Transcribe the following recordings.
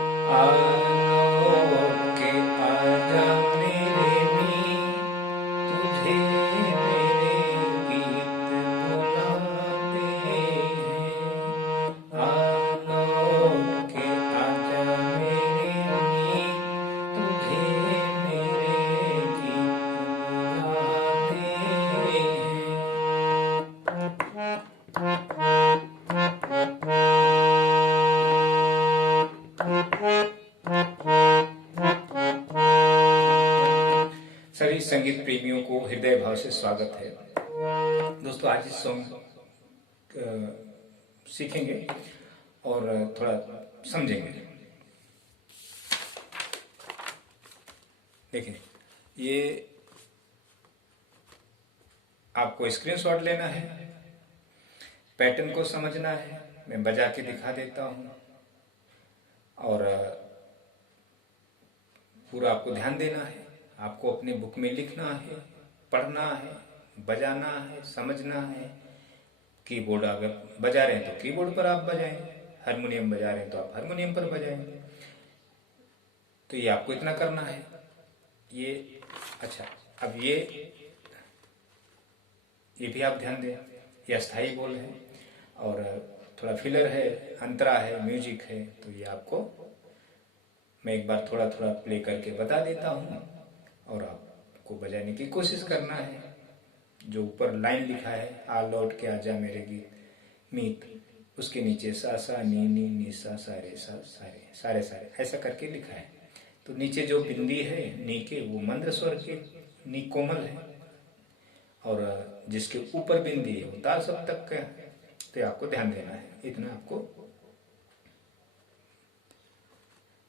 आलोक के आजा मेरे नी, तुझे मेरे गीत बुलाते हैं। आलोक के आजा मेरे नी, तुझे मेरे गीत बुलाते हैं। सभी संगीत प्रेमियों को हृदय भाव से स्वागत है। दोस्तों, आज इस सॉन्ग सीखेंगे और थोड़ा समझेंगे। देखिए, ये आपको स्क्रीनशॉट लेना है, पैटर्न को समझना है। मैं बजा के दिखा देता हूँ और पूरा आपको ध्यान देना है। आपको अपने बुक में लिखना है, पढ़ना है, बजाना है, समझना है। कीबोर्ड अगर बजा रहे हैं तो कीबोर्ड पर आप बजाएं, हारमोनियम बजा रहे हैं तो आप हारमोनियम पर बजाएं। तो ये आपको इतना करना है। ये अच्छा, अब ये भी आप ध्यान दें, ये अस्थाई बोल है और थोड़ा फिलर है, अंतरा है, म्यूजिक है। तो ये आपको मैं एक बार थोड़ा थोड़ा प्ले करके बता देता हूँ और आपको बजाने की कोशिश करना है। जो ऊपर लाइन लिखा है, आ लौट के आजा मेरे गीत मीत, उसके नीचे सा सा नी सा सा रे सा सारे सारे सारे ऐसा करके लिखा है। तो नीचे जो बिंदी है नी के, वो मंद्र स्वर के नी कोमल है और जिसके ऊपर बिंदी है वो ताल सप्तक का है। तो आपको ध्यान देना है, इतना आपको।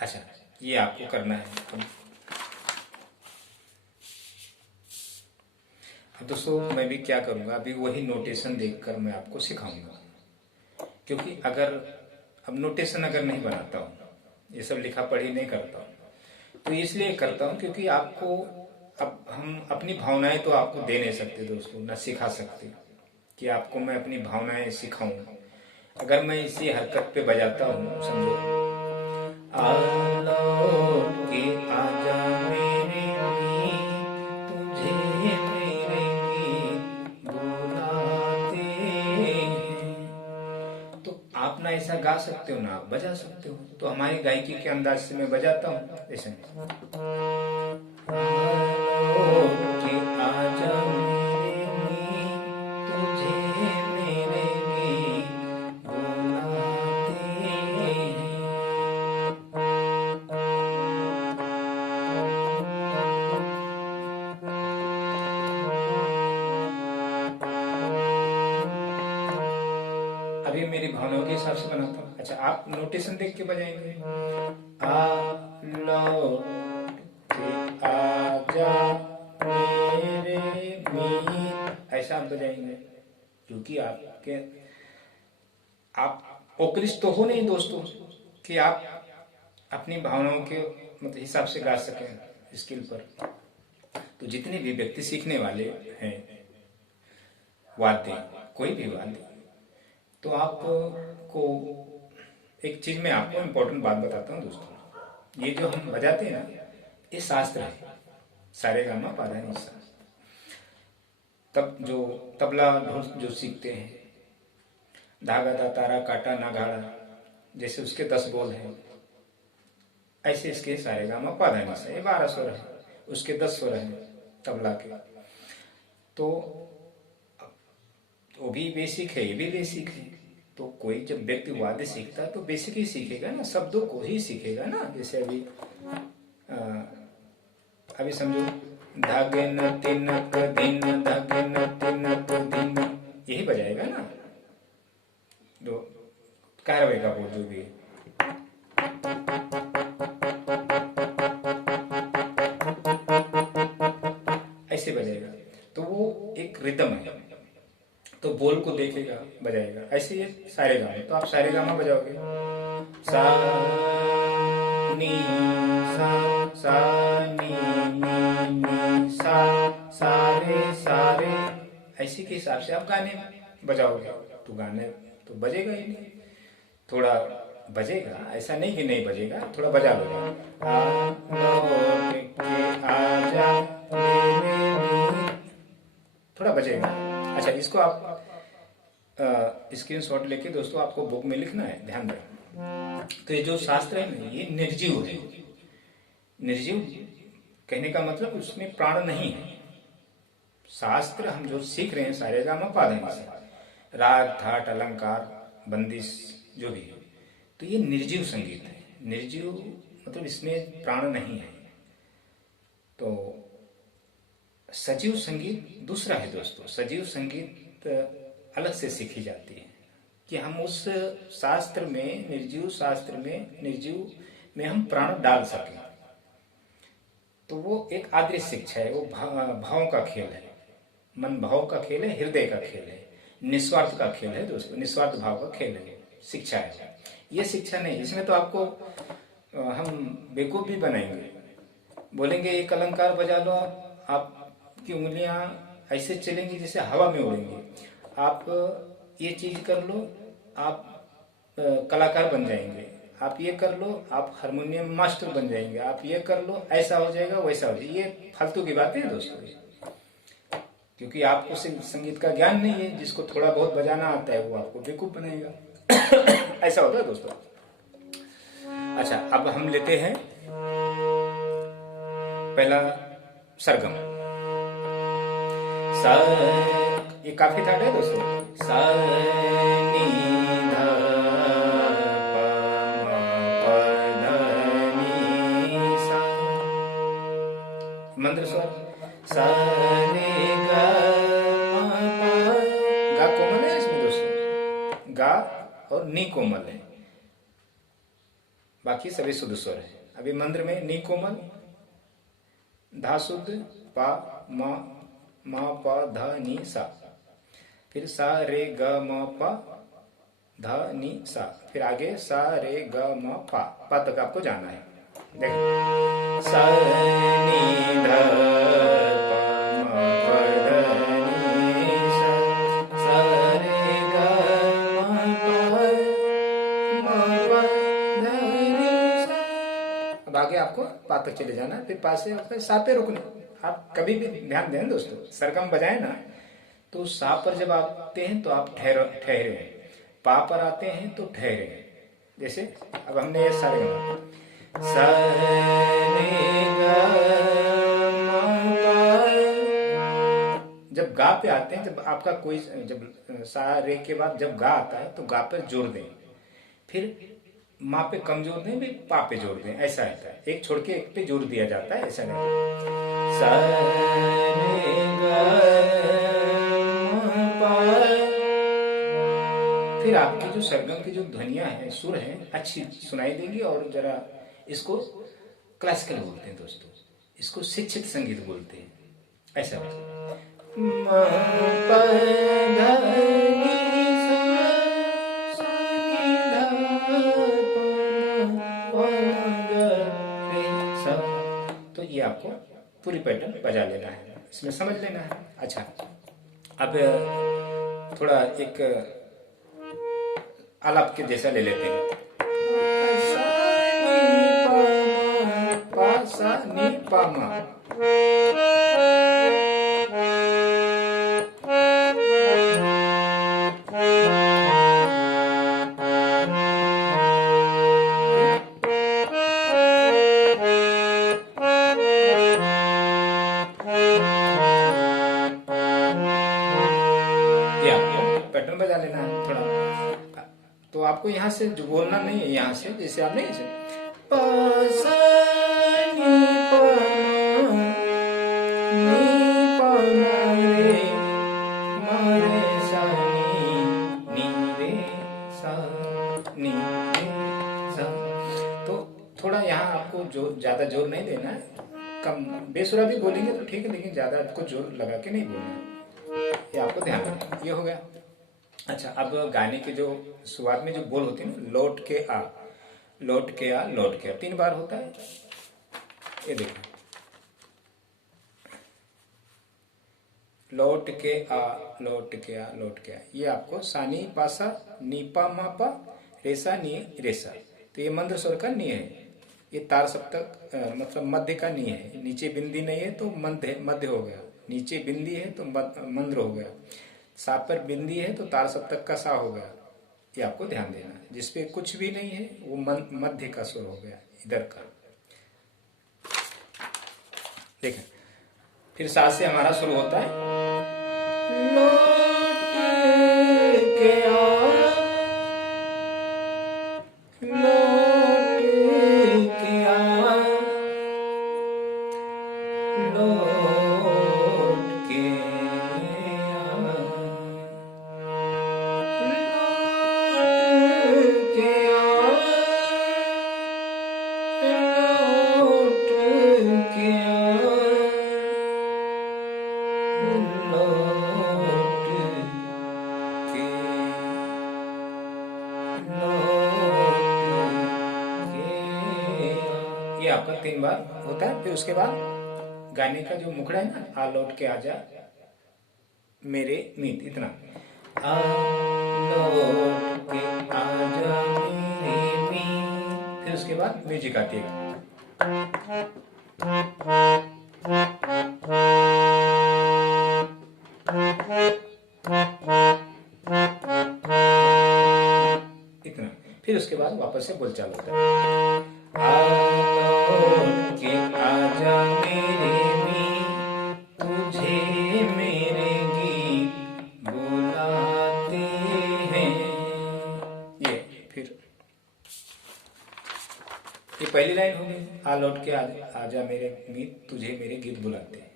अच्छा, ये आपको करना है। अब दोस्तों, मैं भी क्या करूँगा, अभी वही नोटेशन देखकर मैं आपको सिखाऊंगा। क्योंकि अगर अब नोटेशन अगर नहीं बनाता हूँ, ये सब लिखा पढ़ी नहीं करता हूँ, तो इसलिए करता हूँ क्योंकि आपको, अब हम अपनी भावनाएं तो आपको दे नहीं सकते दोस्तों, न सिखा सकते कि आपको मैं अपनी भावनाएं सिखाऊं। अगर मैं इसी हरकत पे बजाता हूँ, समझो, आलोक के आजा मेरे नी, तुझे मेरे गीत बुलाते हैं। तो आप ना ऐसा गा सकते हो, ना आप बजा सकते हो। तो हमारी गायकी के अंदाज से मैं बजाता हूँ ऐसे, आलोक के आजा मेरे नी, तुझे मेरे गीत बुलाते हैं। अभी मेरी भावनाओं के हिसाब से बनाता हूँ। अच्छा, आप नोटेशन देख के बजाएंगे, आ लो के आजा मेरे मीत, ऐसा आप बजाएंगे। क्योंकि आप ओकलिस्ट तो हो नहीं दोस्तों कि आप अपनी भावनाओं के मतलब हिसाब से गा सकें स्किल पर। तो जितने भी व्यक्ति सीखने वाले हैं वाद्य, कोई भी वाद्य, तो आपको एक चीज में आपको इम्पोर्टेंट बात बताता हूँ दोस्तों। ये जो हम बजाते हैं ना, ये शास्त्र है, सारे गामा पाधा निसा। तब जो तबला ढोल जो सीखते हैं, धागा दा तारा काटा नागाड़ा, जैसे उसके 10 बोल हैं, ऐसे इसके सारे गामा पाधा निसा, ये 12 स्वर है, उसके 10 स्वर हैं तबला के। तो वो भी बेसिक है, ये भी बेसिक है। तो कोई जब व्यक्ति वाद्य सीखता है तो बेसिक ही सीखेगा ना, शब्दों को ही सीखेगा ना। जैसे अभी समझो, धागे न तिनक दिन, धागे न तिनक दिन, यही बजाएगा ना। दो कारवाई का बोल जो भी है, ऐसे बजाएगा। तो वो एक रिदम है, तो बोल को देखेगा, बजाएगा। ऐसे ये सारे गामा, तो आप सारे गामा बजाओगे, सा नी सा सा नी नी सा सारे सारे, ऐसे के हिसाब से आप गाने बजाओगे। तो गाने तो बजेगा ही नहीं। थोड़ा बजेगा, ऐसा नहीं कि नहीं बजेगा, थोड़ा बजा लो। आ लौट के आजा मेरे, थोड़ा बजेगा। अच्छा, इसको आप स्क्रीन शॉट लेके दोस्तों आपको बुक में लिखना है, ध्यान दें। तो ये जो शास्त्र है ना, ये निर्जीव है। निर्जीव कहने का मतलब उसमें प्राण नहीं है। शास्त्र हम जो सीख रहे हैं सारे गामा पा देंगे से, राग ठाट अलंकार बंदिश जो भी है, तो ये निर्जीव संगीत है। निर्जीव मतलब इसमें प्राण नहीं है। तो सजीव संगीत दूसरा है दोस्तों। सजीव संगीत अलग से सीखी जाती है कि हम उस शास्त्र में, निर्जीव शास्त्र में, निर्जीव में हम प्राण डाल सकें। तो वो एक आदर्श शिक्षा है, वो भावों का खेल है, मन भाव का खेल है, हृदय का खेल है, निस्वार्थ का खेल है दोस्तों, निस्वार्थ भाव का खेल है, शिक्षा है। ये शिक्षा नहीं, इसमें तो आपको हम बेवकूफ भी बनाएंगे, बोलेंगे एक अलंकार बजा लो, आपकी उंगलियां ऐसे चलेंगी जैसे हवा में उड़ेंगी, आप ये चीज कर लो, आप कलाकार बन जाएंगे, आप ये कर लो, आप हारमोनियम मास्टर बन जाएंगे, आप ये कर लो, ऐसा हो जाएगा, वैसा हो जाएगा। ये फालतू की बातें हैं दोस्तों, क्योंकि आपको संगीत का ज्ञान नहीं है। जिसको थोड़ा बहुत बजाना आता है वो आपको बेवकूफ बनाएगा। ऐसा होता है दोस्तों। अच्छा, अब हम लेते हैं पहला सरगम। सा, ये काफी ठाट है दोस्तों। सा नी धा पा मा पा धा नी सा, मंद्र स्वर। सा रे गा मा पा, गा कोमल है इसमें दोस्तों, गा और नी कोमल है, बाकी सभी शुद्ध स्वर है। अभी मंत्र में नी कोमल, धा शुद्ध, पा मा मा पा धा नी सा, फिर सा रे ग म पा धा नी सा, फिर आगे सा रे ग म पा तक आपको जाना है। देखो, सा नी धा पा मा पा धा नी सा, सा रे ग म पा मा पा धा नी सा। अब आगे आपको पा तक चले जाना, फिर पा से आपका सा पे रुकना। आप कभी भी ध्यान दें दोस्तों, सरगम बजाए ना तो सा पर जब आते हैं तो आप ठहरे हैं, पा पर आते हैं तो ठहरे हैं। जैसे अब हमने ये सारे गाना, सा रे गा मा पा, जब गा पे आते हैं, जब आपका कोई, जब सा रे के बाद जब गा आता है तो गा पर जोड़ दें, फिर माँ पे कम जोड़ दें, फिर पा पे जोड़ दें, ऐसा रहता है। एक छोड़ के एक पे जोड़ दिया जाता है, ऐसा नहीं। सा रे गा मा पा, फिर आपकी जो सरगम की जो ध्वनियां हैं, सुर हैं, अच्छी सुनाई देंगी। और जरा इसको क्लासिकल बोलते हैं दोस्तों, इसको शिक्षित संगीत बोलते हैं, ऐसा मा पा धा नी सा, सा नी धा पा गा रे सा। तो ये आपको पूरी पैटर्न बजा लेना है, इसमें समझ लेना है। अच्छा, अब थोड़ा एक आलाप के जैसा ले लेते हैं। पा सा नी पा मा, ये आपको पैटर्न बजा लेना है थोड़ा। तो आपको यहाँ से जो बोलना नहीं है, यहाँ से जैसे आप नहीं, पा सा नी पा मा रे मा रे सा नी रे सा नी रे सा। तो थोड़ा यहाँ आपको जोर, ज्यादा जोर नहीं देना है, कम बेसुरा भी बोलेंगे तो ठीक है, लेकिन ज्यादा आपको जोर लगा के नहीं बोलना है, ये आपको ध्यान रखना। ये हो गया। अच्छा, अब गाने के जो शुरुआत में जो बोल होते हैं ना, लौट के आ, लौट के आ, लौट के आ, 3 बार होता है। ये देखो, लौट के आ, लौट के आ, लौट के आ, ये आपको सानी पासा नीपा मापा रेसा नी रेसा, तो ये मंद्र स्वर का नी है। ये तार सप्तक मतलब मध्य का नी है। नीचे बिंदी नहीं है तो मध्य मध्य हो गया, नीचे बिंदी है तो मंद्र हो गया, सा पर बिंदी है तो तार सप्तक का सा हो गया। ये आपको ध्यान देना है। जिसपे कुछ भी नहीं है वो मध्य का स्वर हो गया, इधर का। देखें, फिर सा से हमारा शुरू होता है लौट के आ, लौट के आ, लौट के आ, लौट के आ, लौट के आ, ये आपका 3 बार होता है। फिर उसके बाद गाने का जो मुखड़ा है ना, आ लौट के आजा मेरे मीत, इतना आ लौट के आजा मेरे मीत। फिर उसके बाद म्यूजिक आती है। इतना। फिर उसके बाद वापस से बोल चालू होता है लौट के आजा मेरे मीत, तुझे मेरे गीत बुलाते हैं। ये फिर ये पहली लाइन हो गई, आ लौट के आजा मेरे मीत, तुझे मेरे गीत बुलाते हैं।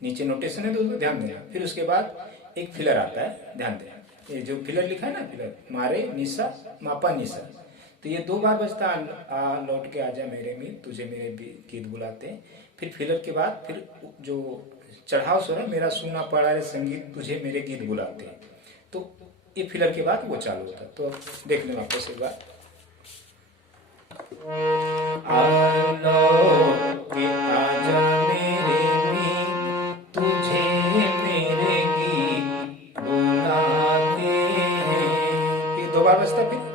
नीचे नोटेशन है तो उसको ध्यान देना। फिर उसके बाद एक फिलर आता है, ध्यान देना। ये जो फिलर लिखा है ना, फिलर मारे निशा मापा निशा, तो ये 2 बार बजता है, आ लौट के आजा मेरे मीत, तुझे मेरे गीत बुलाते हैं। फिर फिलर के बाद फिर जो चढ़ाव स्वर है, मेरा सुनना पड़ा है संगीत, तुझे मेरे गीत बुलाते हैं, तो ये फिलर के बाद वो चालू होता है। तो देख लें वापस एक बार, आ लौट के आजा मेरे मीत, तुझे मेरे गीत बुलाते हैं। ये 2 बार बजता है। फिर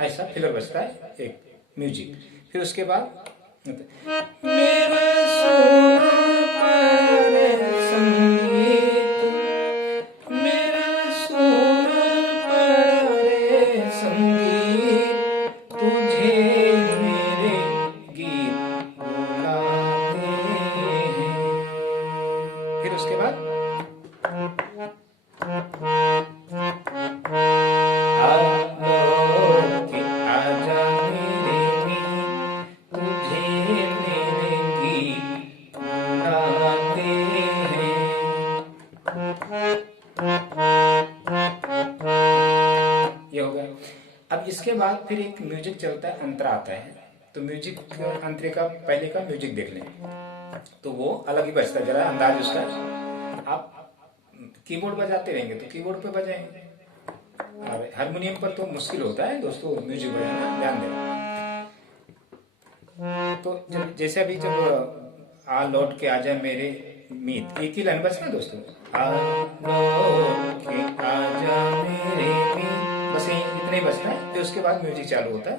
ऐसा फिलर बजता है एक म्यूजिक। फिर उसके बाद मेरे सुर पर संगीत, मेरे सुर पर संगीत, तुझे मेरे गीत बुलाते हैं। फिर उसके बाद ये हो गया। अब इसके बाद फिर एक म्यूजिक चलता है, अंतरा आता है। तो म्यूजिक अंतरे का पहले का म्यूजिक देख लें, तो वो अलग ही बजता है, जरा अंदाज उसका। आप कीबोर्ड बजाते रहेंगे तो कीबोर्ड पे बजाएंगे, और हारमोनियम पर तो मुश्किल होता है दोस्तों म्यूजिक बजाना, ध्यान दें। तो जैसे अभी जब आ लौट के आजा मेरे मीत, एक ही लाइन बचना दोस्तों, आ लौट के आजा मेरे मीत, बस इतना ही बचना है। फिर उसके बाद म्यूजिक चालू होता है।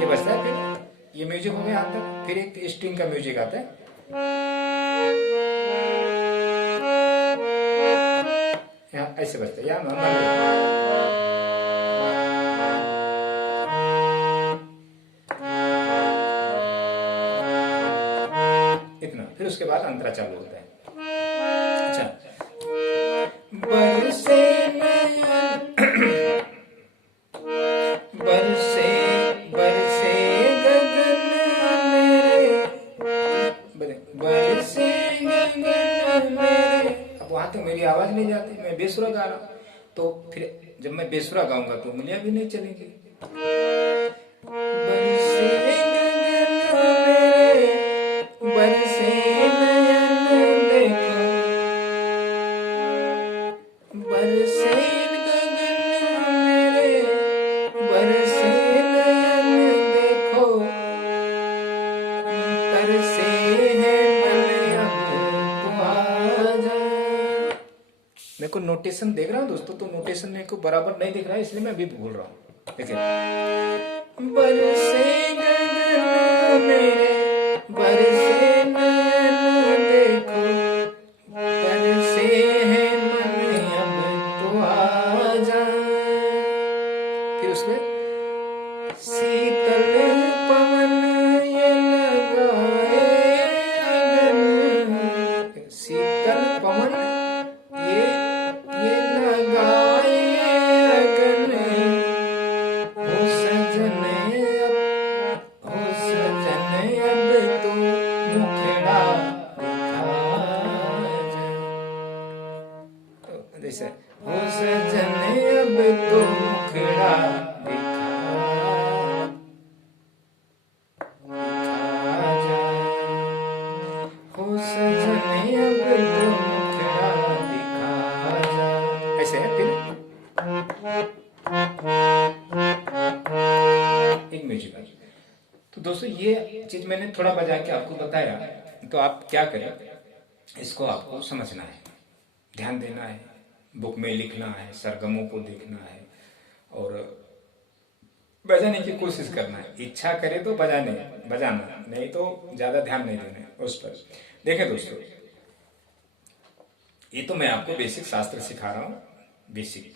ये बजता है। फिर ये म्यूजिक हो गया यहाँ तक। फिर एक स्ट्रिंग का म्यूजिक आता है, यहाँ ऐसे बजता है, यहाँ इतना। फिर उसके बाद अंतरा चालू होता है। अच्छा, बरसे बरसे बरसे गगन मेरे, बरसे गगन मेरे। अब वहां तक मेरी आवाज नहीं जाती, मैं बेसुरा गा रहा हूँ, तो फिर जब मैं बेसुरा गाऊंगा तो उंगलियां भी नहीं चलेंगी। बरसे गगन मेरे, बरसे नयन देखो, बरसे गगन मेरे, बरसे नयन देखो, तरसे है मन अब तो आजा। मेरे को नोटेशन देख रहा हूँ दोस्तों, तो नोटेशन मेरे को बराबर नहीं दिख रहा है, इसलिए मैं अभी बोल रहा हूँ। देखिए, बरसे गगन मेरे, बरसे नयन देखो, तरसे है मन अब तो आजा। फिर उसमें शीतल पवन ये लगाए अगन, शीतल पवन ये लगाए अगन, हो सजन हो सजन अब तो मुखड़ा दिखा जा। तो जैसे हो सजन अब तो मुखड़ा दिखा जा, हो सजन अब तो मुखड़ा दिखा जा। ऐसे है। फिर एक म्यूजिक। तो दोस्तों ये चीज मैंने थोड़ा बजा के आपको बताया, तो आप क्या करें, इसको आपको समझना है, ध्यान देना है, बुक में लिखना है, सरगमों को देखना है और बजाने की कोशिश करना है। इच्छा करे तो बजाना, नहीं तो ज्यादा ध्यान नहीं देना है उस पर। देखें दोस्तों, ये तो मैं आपको बेसिक शास्त्र सिखा रहा हूँ, बेसिक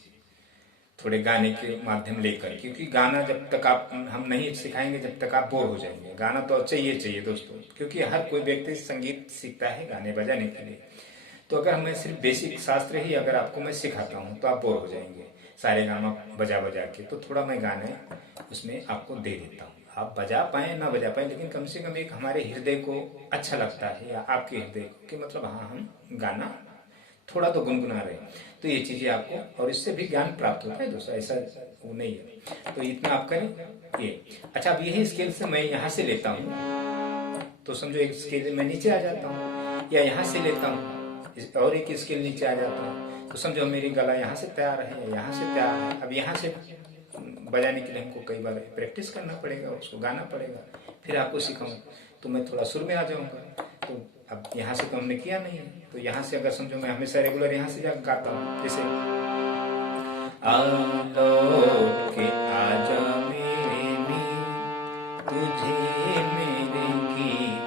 थोड़े गाने के माध्यम लेकर, क्योंकि गाना जब तक आप हम नहीं सिखाएंगे जब तक आप बोर हो जाएंगे। गाना तो चाहिए दोस्तों, क्योंकि हर कोई व्यक्ति संगीत सीखता है गाने बजाने के लिए। तो अगर मैं सिर्फ बेसिक शास्त्र ही अगर आपको मैं सिखाता हूँ तो आप बोर हो जाएंगे सारे गाना बजा के। तो थोड़ा मैं गाने उसमें आपको दे देता हूँ, आप बजा पाए ना बजा पाए, लेकिन कम से कम एक हमारे हृदय को अच्छा लगता है, या आपके हृदय को कि मतलब हाँ हम गाना थोड़ा तो गुनगुना रहे हैं। तो ये चीजें आपको, और इससे भी ज्ञान प्राप्त होता है दोस्तों, ऐसा वो नहीं है। तो इतना आप करें ये। अच्छा, अब यही स्केल से मैं यहाँ से लेता हूँ, तो समझो एक स्केल मैं नीचे आ जाता हूँ, या यहाँ से लेता हूँ और एक स्केल नीचे आ जाता हूँ, तो समझो मेरी गला यहाँ से तैयार है या यहाँ से तैयार है। अब यहाँ से बजाने के लिए हमको कई बार प्रैक्टिस करना पड़ेगा, उसको गाना पड़ेगा, फिर आपको सिखाऊं तो मैं थोड़ा सुर में आ जाऊंगा। तो अब यहाँ से तो हमने किया नहीं है, तो यहाँ से अगर समझो मैं हमेशा रेगुलर यहाँ से जाकर गाता हूँ, जैसे लौट के आजा मेरे मीत, तुझे मेरे गीत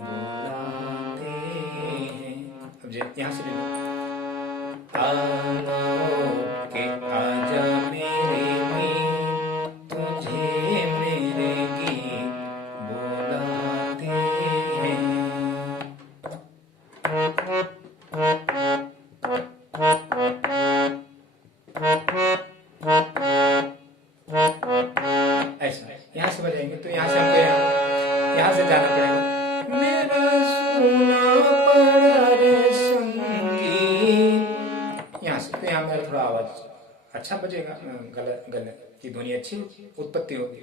बुलाते हैं। अब यहाँ से लौट के आजा मेरे मीत, तुझे मेरे गीत बुलाते हैं। ऐसा यहाँ से बजाएंगे, तो यहाँ से हमको यहाँ से जाना पड़ेगा। मेरा सुना पड़ा रे संगीत, यहाँ से, तो यहाँ मेरा थोड़ा आवाज अच्छा बजेगा, गले की ध्वनि अच्छी उत्पत्ति होगी।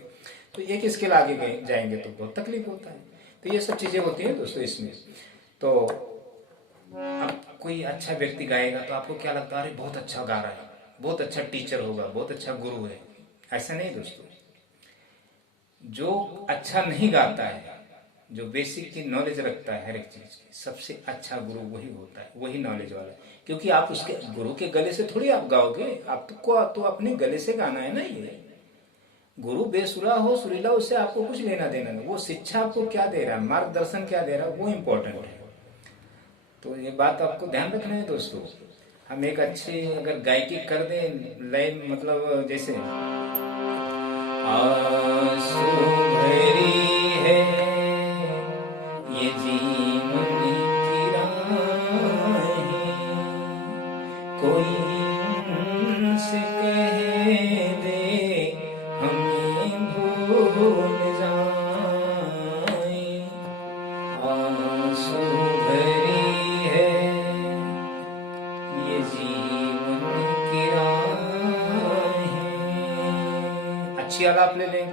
तो एक स्केल आगे जाएंगे तो बहुत तकलीफ होता है। तो ये सब चीजें होती है दोस्तों इसमें। तो अब कोई अच्छा व्यक्ति गाएगा तो आपको क्या लगता है, अरे बहुत अच्छा गा रहा है, बहुत अच्छा टीचर होगा, बहुत अच्छा गुरु है। ऐसा नहीं दोस्तों, जो अच्छा नहीं गाता है, जो बेसिक की नॉलेज रखता है हर एक चीज की, सबसे अच्छा गुरु वही होता है, वही नॉलेज वाला है। क्योंकि आप उसके गुरु के गले से थोड़ी आप गाओगे, आपको तो अपने गले से गाना है ना। ये गुरु बेसुरा हो सुरीला, उससे आपको कुछ लेना देना नहीं। वो शिक्षा आपको क्या दे रहा है, मार्गदर्शन क्या दे रहा है, वो इम्पोर्टेंट है। तो ये बात आपको ध्यान रखना है दोस्तों। हम एक अच्छी अगर गायकी कर दें, लाइन मतलब जैसे आंसू भरी है ये जीवन की राहें, कोई उनसे कह दे हमें भूल जाए। आंसू भरी है ये जीवन कुछ ही आलाप ले लें।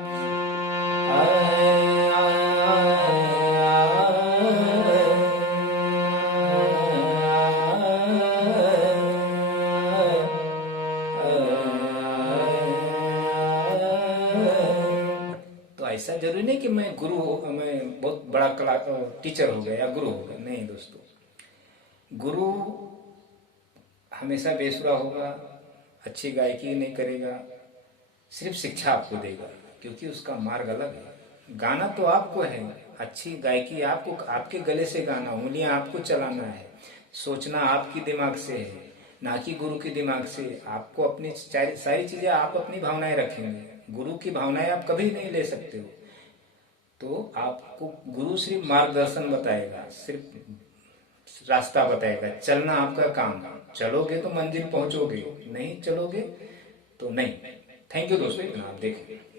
तो ऐसा जरूरी नहीं कि मैं मैं बहुत बड़ा टीचर हो गया या गुरु हो गया, नहीं दोस्तों। गुरु हमेशा बेसुरा होगा, अच्छी गायकी नहीं करेगा, सिर्फ शिक्षा आपको देगा, क्योंकि उसका मार्ग अलग है। गाना तो आपको है, अच्छी गायकी आपको, आपके गले से गाना, उंगलियां आपको चलाना है, सोचना आपकी दिमाग से है, ना कि गुरु के दिमाग से। आपको अपनी सारी चीजें, आप अपनी भावनाएं रखेंगे, गुरु की भावनाएं आप कभी नहीं ले सकते हो। तो आपको गुरु सिर्फ मार्गदर्शन बताएगा, सिर्फ रास्ता बताएगा, चलना आपका काम। चलोगे तो मंजिल पहुंचोगे, नहीं चलोगे तो नहीं। थैंक यू दोस्तों, इतना आप देखें।